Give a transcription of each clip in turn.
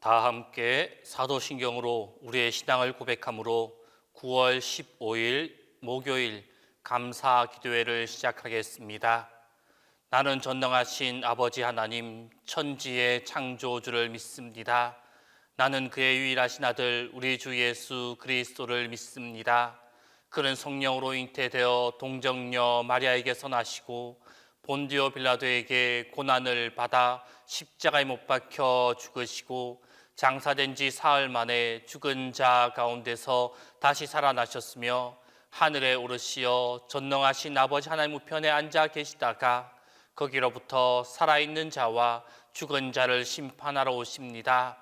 다 함께 사도신경으로 우리의 신앙을 고백함으로 9월 15일 목요일 감사 기도회를 시작하겠습니다. 나는 전능하신 아버지 하나님 천지의 창조주를 믿습니다. 나는 그의 유일하신 아들 우리 주 예수 그리스도를 믿습니다. 그는 성령으로 잉태되어 동정녀 마리아에게서 나시고 본디오 빌라도에게 고난을 받아 십자가에 못 박혀 죽으시고 장사된 지 사흘 만에 죽은 자 가운데서 다시 살아나셨으며 하늘에 오르시어 전능하신 아버지 하나님 우편에 앉아 계시다가 거기로부터 살아있는 자와 죽은 자를 심판하러 오십니다.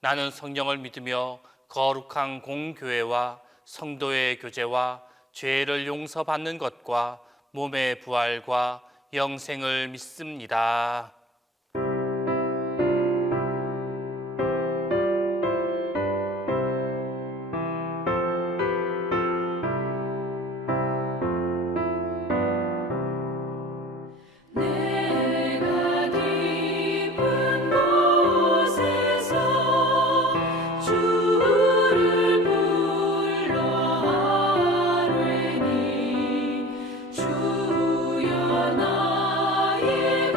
나는 성령을 믿으며 거룩한 공교회와 성도의 교제와 죄를 용서받는 것과 몸의 부활과 영생을 믿습니다. 주여 나의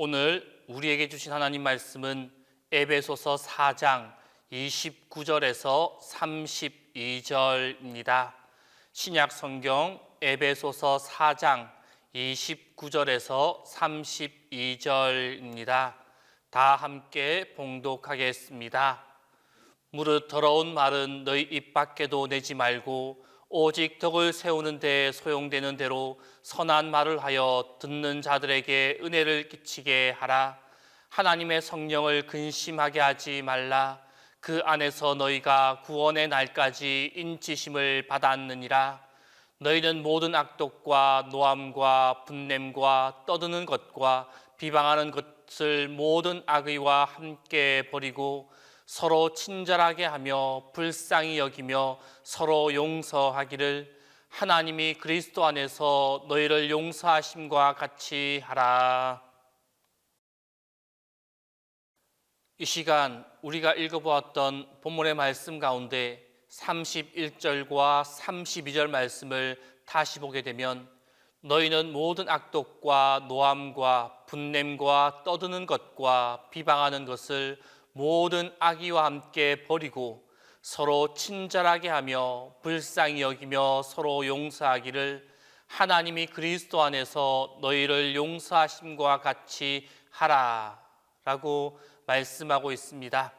오늘 우리에게 주신 하나님 말씀은 에베소서 4장 29절에서 32절입니다. 신약 성경 에베소서 4장 29절에서 32절입니다. 다 함께 봉독하겠습니다. 무릇 더러운 말은 너희 입 밖에도 내지 말고 오직 덕을 세우는 데 소용되는 대로 선한 말을 하여 듣는 자들에게 은혜를 끼치게 하라. 하나님의 성령을 근심하게 하지 말라. 그 안에서 너희가 구원의 날까지 인치심을 받았느니라. 너희는 모든 악독과 노함과 분냄과 떠드는 것과 비방하는 것을 모든 악의와 함께 버리고 서로 친절하게 하며 불쌍히 여기며 서로 용서하기를 하나님이 그리스도 안에서 너희를 용서하심과 같이 하라. 이 시간 우리가 읽어보았던 본문의 말씀 가운데 31절과 32절 말씀을 다시 보게 되면 너희는 모든 악독과 노함과 분냄과 떠드는 것과 비방하는 것을 모든 악의와 함께 버리고 서로 친절하게 하며 불쌍히 여기며 서로 용서하기를 하나님이 그리스도 안에서 너희를 용서하심과 같이 하라 라고 말씀하고 있습니다.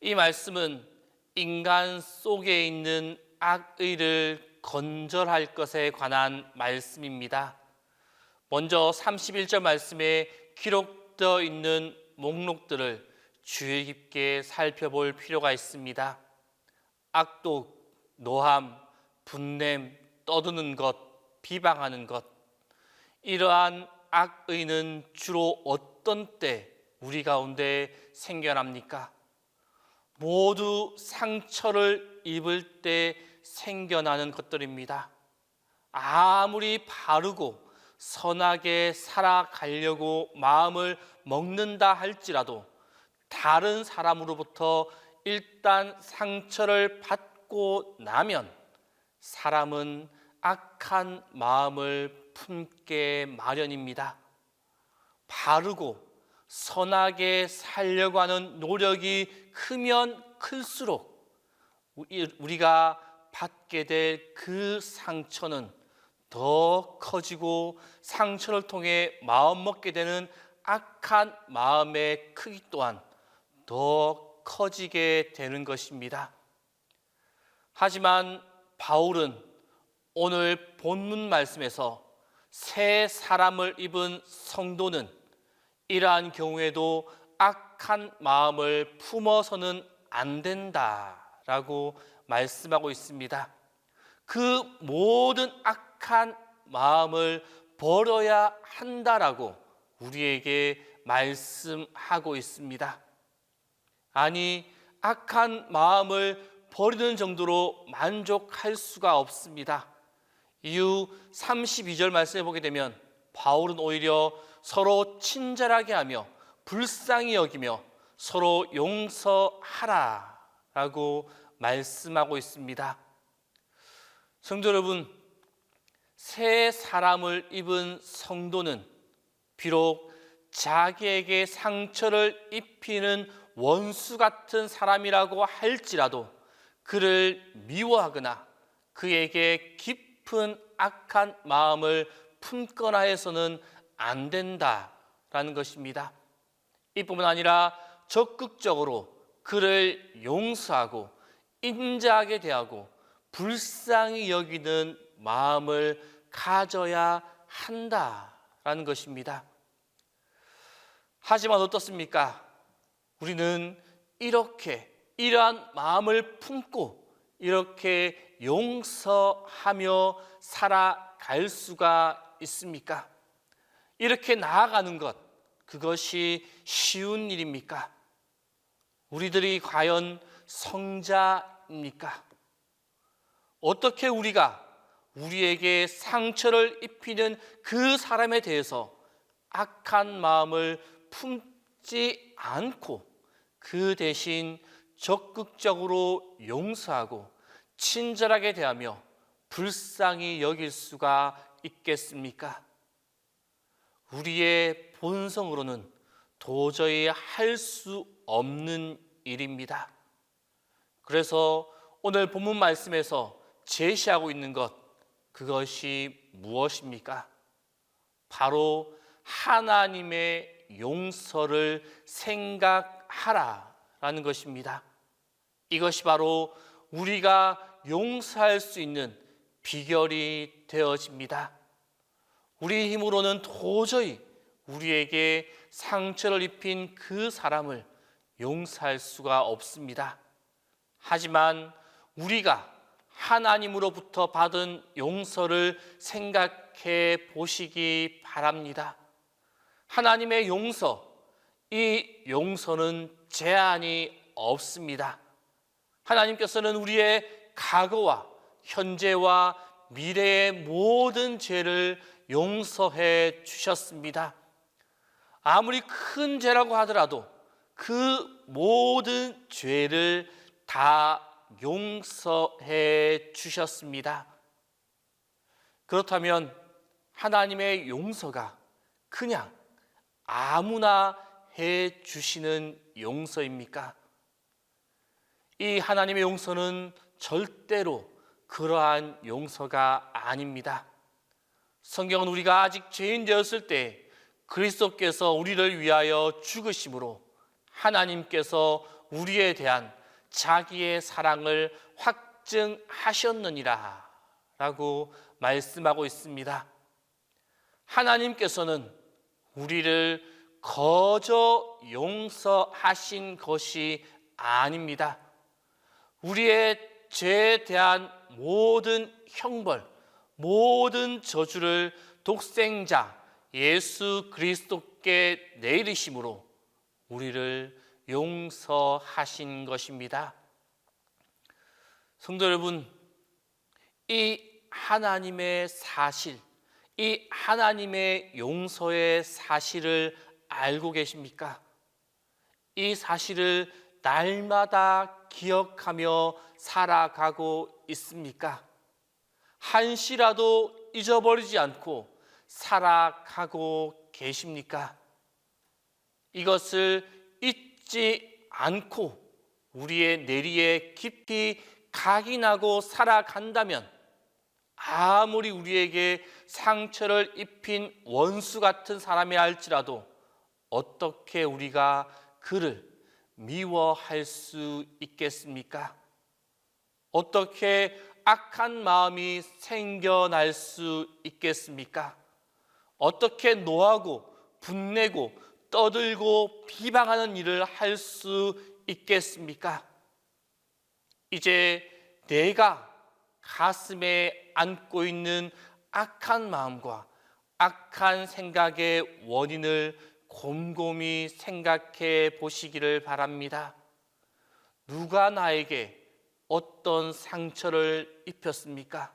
이 말씀은 인간 속에 있는 악의를 건절할 것에 관한 말씀입니다. 먼저 31절 말씀에 기록되어 있는 목록들을 주의 깊게 살펴볼 필요가 있습니다. 악독, 노함, 분냄, 떠드는 것, 비방하는 것, 이러한 악의는 주로 어떤 때 우리 가운데 생겨납니까? 모두 상처를 입을 때 생겨나는 것들입니다. 아무리 바르고 선하게 살아가려고 마음을 먹는다 할지라도 다른 사람으로부터 일단 상처를 받고 나면 사람은 악한 마음을 품게 마련입니다. 바르고 선하게 살려고 하는 노력이 크면 클수록 우리가 받게 될 그 상처는 더 커지고 상처를 통해 마음먹게 되는 악한 마음의 크기 또한 더 커지게 되는 것입니다. 하지만 바울은 오늘 본문 말씀에서 새 사람을 입은 성도는 이러한 경우에도 악한 마음을 품어서는 안 된다라고 말씀하고 있습니다. 그 모든 악한 마음을 버려야 한다라고 우리에게 말씀하고 있습니다. 아니, 악한 마음을 버리는 정도로 만족할 수가 없습니다. 이후 32절 말씀해 보게 되면 바울은 오히려 서로 친절하게 하며 불쌍히 여기며 서로 용서하라라고 말씀하고 있습니다. 성도 여러분, 새 사람을 입은 성도는 비록 자기에게 상처를 입히는 원수 같은 사람이라고 할지라도 그를 미워하거나 그에게 깊은 악한 마음을 품거나 해서는 안 된다라는 것입니다. 이뿐만 아니라 적극적으로 그를 용서하고 인자하게 대하고 불쌍히 여기는 마음을 가져야 한다라는 것입니다. 하지만 어떻습니까? 우리는 이러한 마음을 품고 이렇게 용서하며 살아갈 수가 있습니까? 이렇게 나아가는 것, 그것이 쉬운 일입니까? 우리들이 과연 성자입니까? 어떻게 우리가 우리에게 상처를 입히는 그 사람에 대해서 악한 마음을 품지 않고 그 대신 적극적으로 용서하고 친절하게 대하며 불쌍히 여길 수가 있겠습니까? 우리의 본성으로는 도저히 할 수 없는 일입니다. 그래서 오늘 본문 말씀에서 제시하고 있는 것, 그것이 무엇입니까? 바로 하나님의 용서를 생각하라라는 것입니다. 이것이 바로 우리가 용서할 수 있는 비결이 되어집니다. 우리 힘으로는 도저히 우리에게 상처를 입힌 그 사람을 용서할 수가 없습니다. 하지만 우리가 하나님으로부터 받은 용서를 생각해 보시기 바랍니다. 하나님의 용서, 이 용서는 제한이 없습니다. 하나님께서는 우리의 과거와 현재와 미래의 모든 죄를 용서해 주셨습니다. 아무리 큰 죄라고 하더라도 그 모든 죄를 다 용서해 주셨습니다. 그렇다면 하나님의 용서가 그냥 아무나 해 주시는 용서입니까? 이 하나님의 용서는 절대로 그러한 용서가 아닙니다. 성경은 우리가 아직 죄인 되었을 때 그리스도께서 우리를 위하여 죽으심으로 하나님께서 우리에 대한 자기의 사랑을 확증하셨느니라 라고 말씀하고 있습니다. 하나님께서는 우리를 거저 용서하신 것이 아닙니다. 우리의 죄에 대한 모든 형벌, 모든 저주를 독생자 예수 그리스도께 내리심으로 우리를 용서하신 것입니다. 성도 여러분, 이 하나님의 사실, 이 하나님의 용서의 사실을 알고 계십니까? 이 사실을 날마다 기억하며 살아가고 있습니까? 한시라도 잊어버리지 않고 살아가고 계십니까? 이것을 잊지 않고 우리의 내리에 깊이 각인하고 살아간다면 아무리 우리에게 상처를 입힌 원수 같은 사람이 할지라도 어떻게 우리가 그를 미워할 수 있겠습니까? 어떻게 악한 마음이 생겨날 수 있겠습니까? 어떻게 노하고 분내고 떠들고 비방하는 일을 할 수 있겠습니까? 이제 내가 가슴에 안고 있는 악한 마음과 악한 생각의 원인을 곰곰이 생각해 보시기를 바랍니다. 누가 나에게 어떤 상처를 입혔습니까?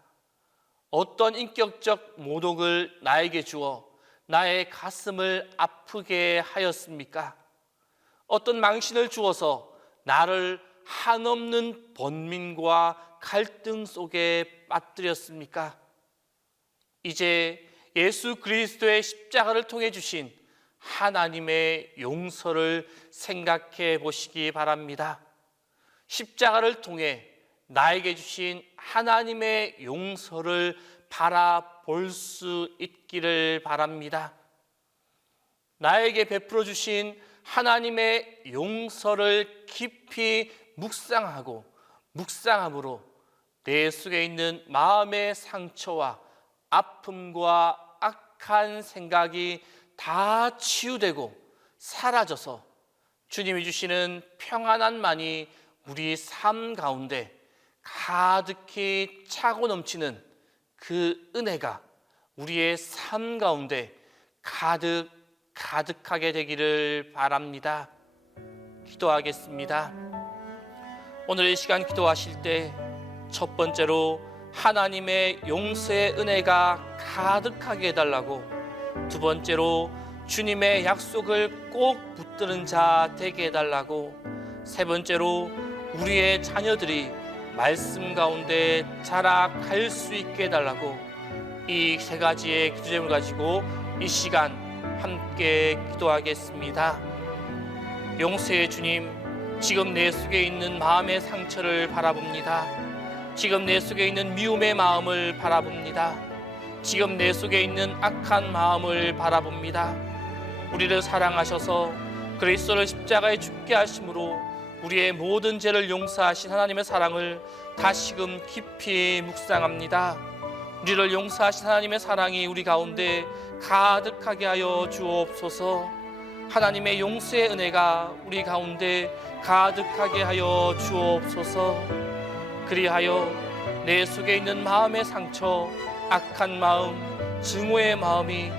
어떤 인격적 모독을 나에게 주어 나의 가슴을 아프게 하였습니까? 어떤 망신을 주어서 나를 한없는 번민과 갈등 속에 빠뜨렸습니까? 이제 예수 그리스도의 십자가를 통해 주신 하나님의 용서를 생각해 보시기 바랍니다. 십자가를 통해 나에게 주신 하나님의 용서를 바라볼 수 있기를 바랍니다. 나에게 베풀어 주신 하나님의 용서를 깊이 묵상하고 묵상함으로 내 속에 있는 마음의 상처와 아픔과 악한 생각이 다 치유되고 사라져서 주님이 주시는 평안함만이 우리 삶 가운데 가득히 차고 넘치는 그 은혜가 우리의 삶 가운데 가득하게 되기를 바랍니다. 기도하겠습니다. 오늘 이 시간 기도하실 때 첫 번째로 하나님의 용서의 은혜가 가득하게 해달라고, 두 번째로 주님의 약속을 꼭 붙드는 자 되게 해달라고, 세 번째로 우리의 자녀들이 말씀 가운데 자라갈 수 있게 해달라고, 이 세 가지의 기도 제목을 가지고 이 시간 함께 기도하겠습니다. 용서의 주님, 지금 내 속에 있는 마음의 상처를 바라봅니다. 지금 내 속에 있는 미움의 마음을 바라봅니다. 지금 내 속에 있는 악한 마음을 바라봅니다. 우리를 사랑하셔서 그리스도를 십자가에 죽게 하심으로 우리의 모든 죄를 용서하신 하나님의 사랑을 다시금 깊이 묵상합니다. 우리를 용서하신 하나님의 사랑이 우리 가운데 가득하게 하여 주옵소서. 하나님의 용서의 은혜가 우리 가운데 가득하게 하여 주옵소서. 그리하여 내 속에 있는 마음의 상처, 악한 마음, 증오의 마음이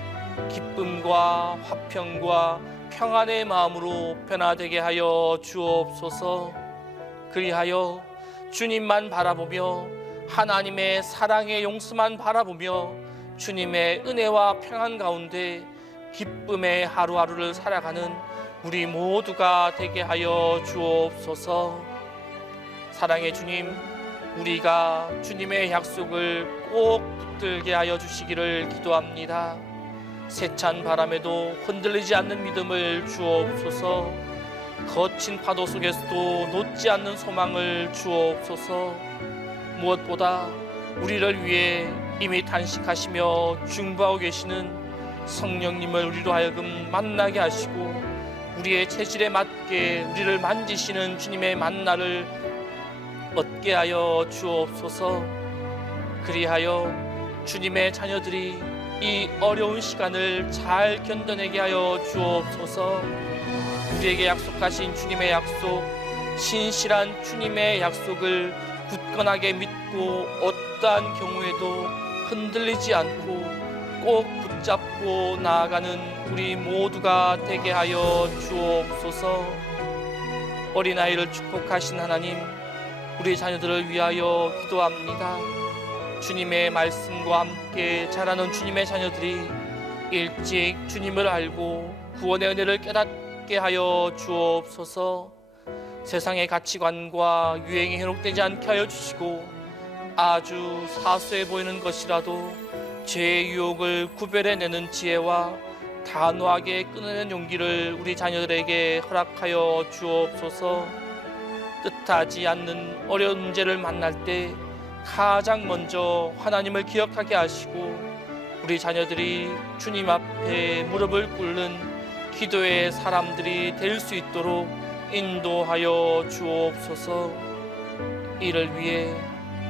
기쁨과 화평과 평안의 마음으로 변화되게 하여 주옵소서. 그리하여 주님만 바라보며 하나님의 사랑의 용서만 바라보며 주님의 은혜와 평안 가운데 기쁨의 하루하루를 살아가는 우리 모두가 되게 하여 주옵소서. 사랑의 주님, 우리가 주님의 약속을 꼭 붙들게 하여 주시기를 기도합니다. 세찬 바람에도 흔들리지 않는 믿음을 주옵소서. 거친 파도 속에서도 놓지 않는 소망을 주옵소서. 무엇보다 우리를 위해 이미 단식하시며 중보하고 계시는 성령님을 우리로 하여금 만나게 하시고 우리의 체질에 맞게 우리를 만지시는 주님의 만나를 얻게 하여 주옵소서. 그리하여 주님의 자녀들이 이 어려운 시간을 잘 견뎌내게 하여 주옵소서. 우리에게 약속하신 주님의 약속, 신실한 주님의 약속을 굳건하게 믿고 어떠한 경우에도 흔들리지 않고 꼭 붙잡고 나아가는 우리 모두가 되게 하여 주옵소서. 어린아이를 축복하신 하나님, 우리 자녀들을 위하여 기도합니다. 주님의 말씀과 함께 자라는 주님의 자녀들이 일찍 주님을 알고 구원의 은혜를 깨닫게 하여 주옵소서. 세상의 가치관과 유행에 현혹되지 않게 하여 주시고 아주 사소해 보이는 것이라도 죄의 유혹을 구별해내는 지혜와 단호하게 끊어내는 용기를 우리 자녀들에게 허락하여 주옵소서. 뜻하지 않는 어려운 문제를 만날 때 가장 먼저 하나님을 기억하게 하시고 우리 자녀들이 주님 앞에 무릎을 꿇는 기도의 사람들이 될 수 있도록 인도하여 주옵소서. 이를 위해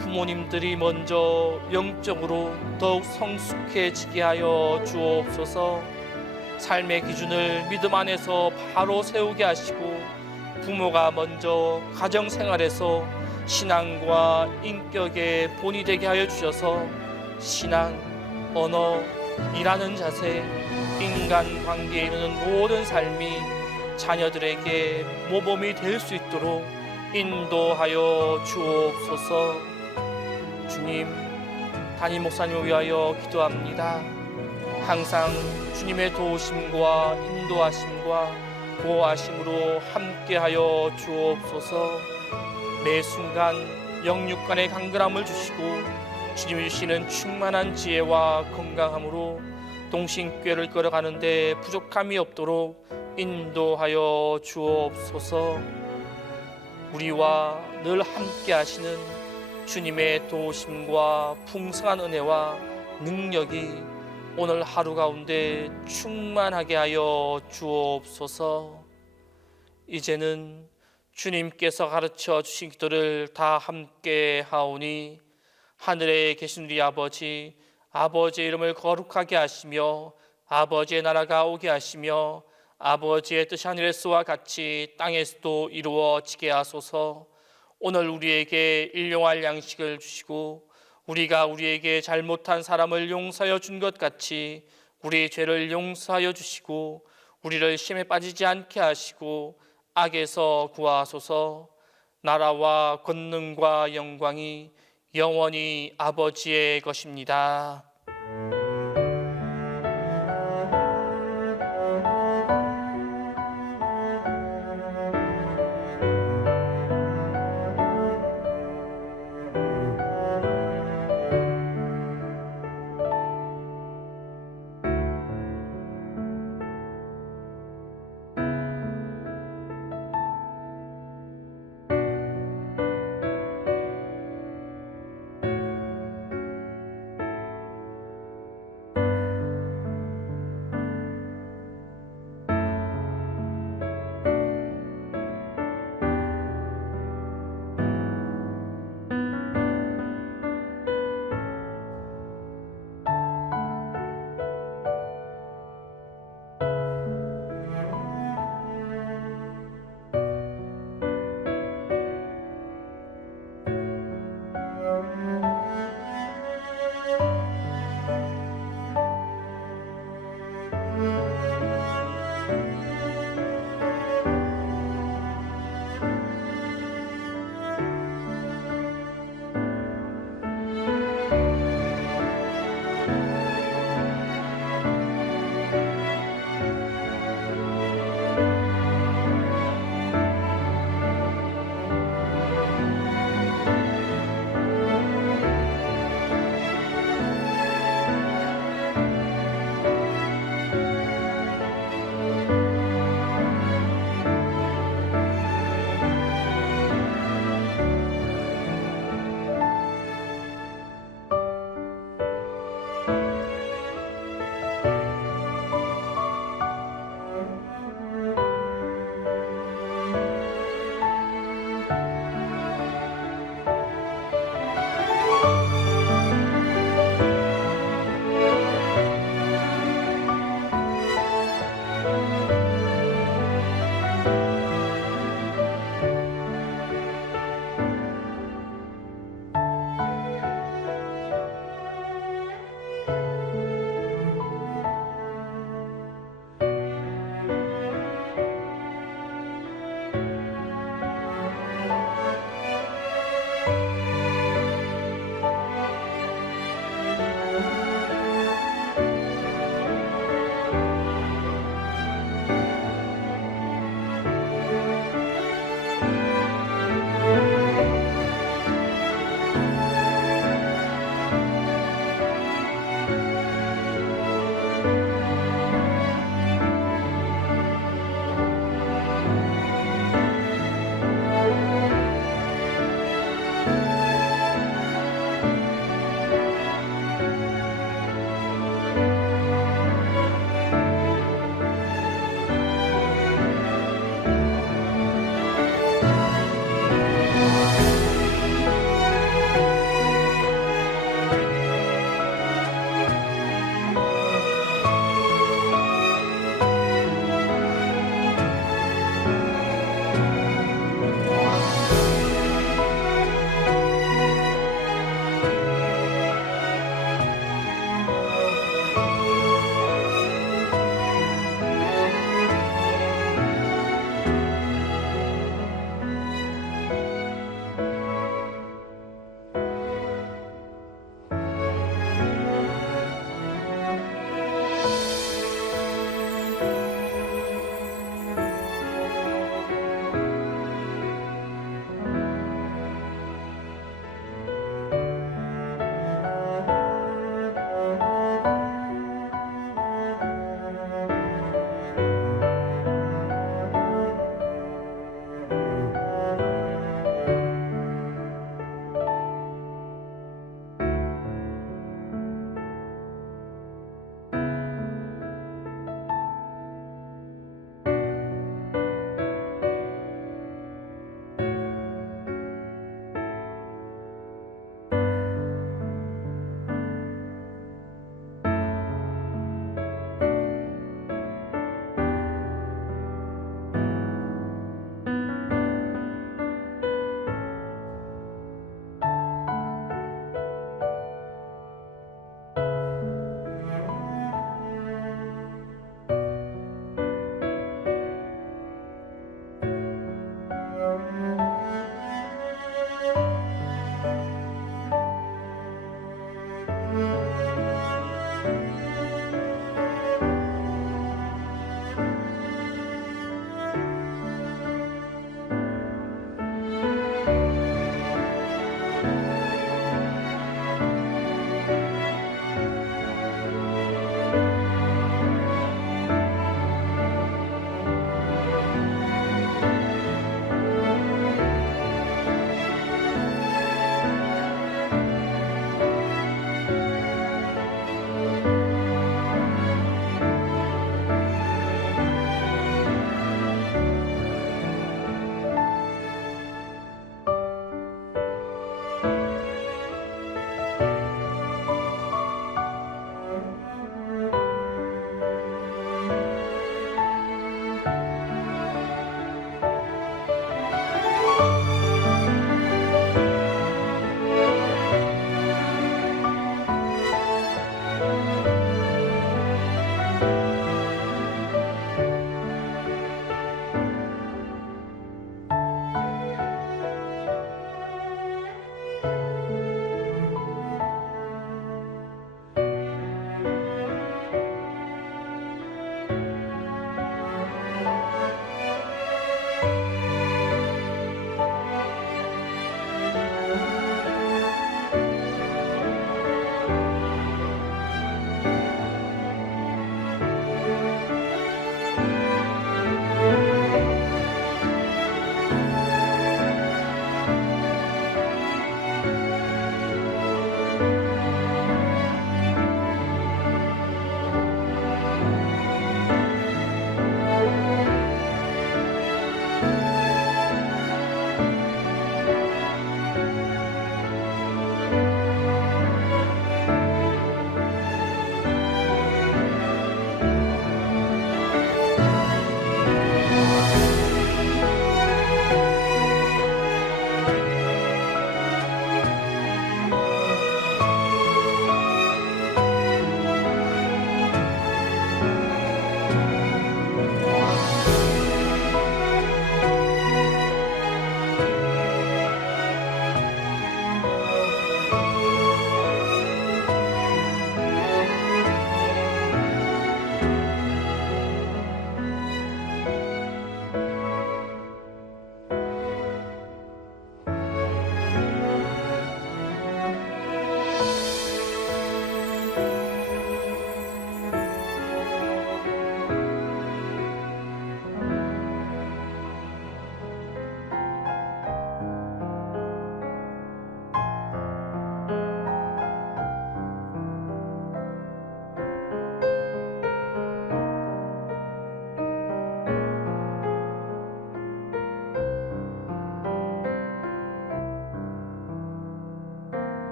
부모님들이 먼저 영적으로 더욱 성숙해지게 하여 주옵소서. 삶의 기준을 믿음 안에서 바로 세우게 하시고 부모가 먼저 가정생활에서 신앙과 인격의 본이 되게 하여 주셔서 신앙, 언어, 일하는 자세, 인간관계에 이르는 모든 삶이 자녀들에게 모범이 될 수 있도록 인도하여 주옵소서. 주님, 담임 목사님을 위하여 기도합니다. 항상 주님의 도우심과 인도하심과 보호하심으로 함께하여 주옵소서. 매 순간 영육간의 강건함을 주시고 주님이 주시는 충만한 지혜와 건강함으로 동신교회를 끌어가는데 부족함이 없도록 인도하여 주옵소서. 우리와 늘 함께 하시는 주님의 도우심과 풍성한 은혜와 능력이 오늘 하루 가운데 충만하게 하여 주옵소서. 이제는 주님께서 가르쳐 주신 기도를 다 함께 하오니 하늘에 계신 우리 아버지, 아버지의 이름을 거룩하게 하시며 아버지의 나라가 오게 하시며 아버지의 뜻이 하늘에서와 같이 땅에서도 이루어지게 하소서. 오늘 우리에게 일용할 양식을 주시고 우리가 우리에게 잘못한 사람을 용서하여 준 것 같이 우리 죄를 용서하여 주시고 우리를 시험에 빠지지 않게 하시고 악에서 구하소서. 나라와 권능과 영광이 영원히 아버지의 것입니다.